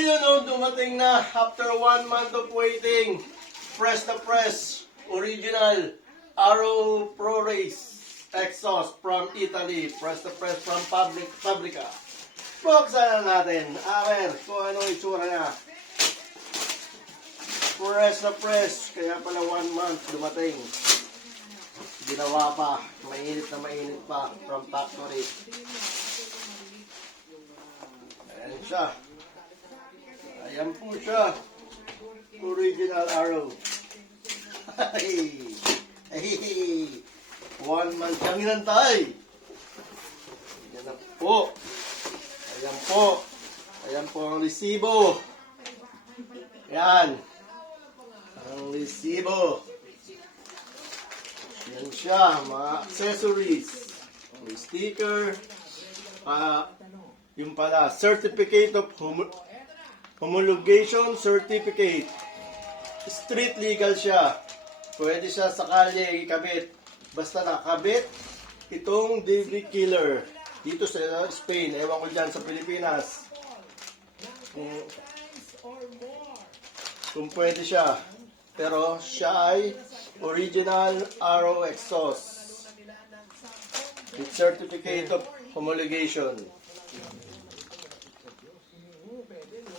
Ayun o, dumating na after 1 month of waiting. Press na press. Original Arrow Pro Race exhaust from Italy. Press na press from Fabrica. Buksan na natin. Kung ano itsura niya. Press na press. Kaya pala 1 month dumating. Ginawa pa. Mainit na mainit pa from factory. Ayan siya. Ayan po siya. Original Arrow. Hey! Hey! 1 month kami nantay. Ayan na po. Ayan po. Ayan po ang resibo. Ayan. Ang resibo. Ayan siya. Mga accessories. May sticker. Yung pala, certificate of homologation certificate. Street legal siya. Pwede siya sa kalye ikabit. Basta nakabit itong DV killer dito sa Spain. Ewan ko dyan sa Pilipinas. Kung pwede siya. Pero siya ay original Arrow exhaust with certificate of homologation.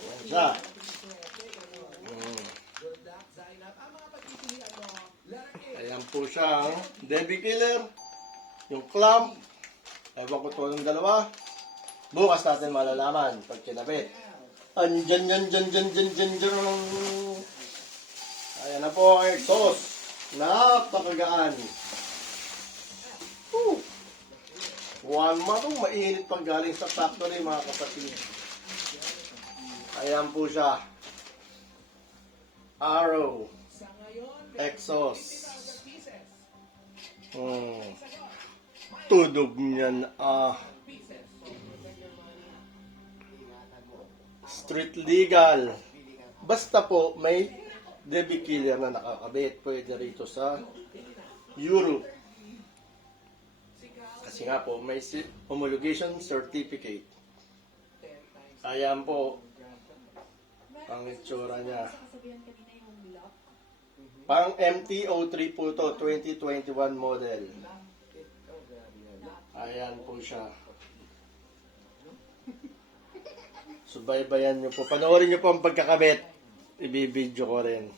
Ayan siya. Ayan po siya. DV killer. Yung clamp. Ewan ko to yung dalawa. Bukas natin malalaman pag kinabit. Andyan. Ayan na po ang exhaust. Napakagaan. 1 month. Mainit pag galing sa factory mga kapatid. Ayan po siya. Arrow. Exhaust. Tunog niyan. Street legal. Basta po may DV killer na nakakabit. Pwede rito sa Europe. Kasi nga po may homologation certificate. Ayan po ang itsura niya. Pang MT'03 po to, 2021 model. Ayan po siya. Subaybayan nyo po. Panoorin nyo po ang pagkakabit. Ibibidyo ko rin.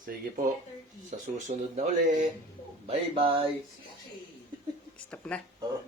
Sige po. Sa susunod na uli. Bye-bye. Stop na. Oh.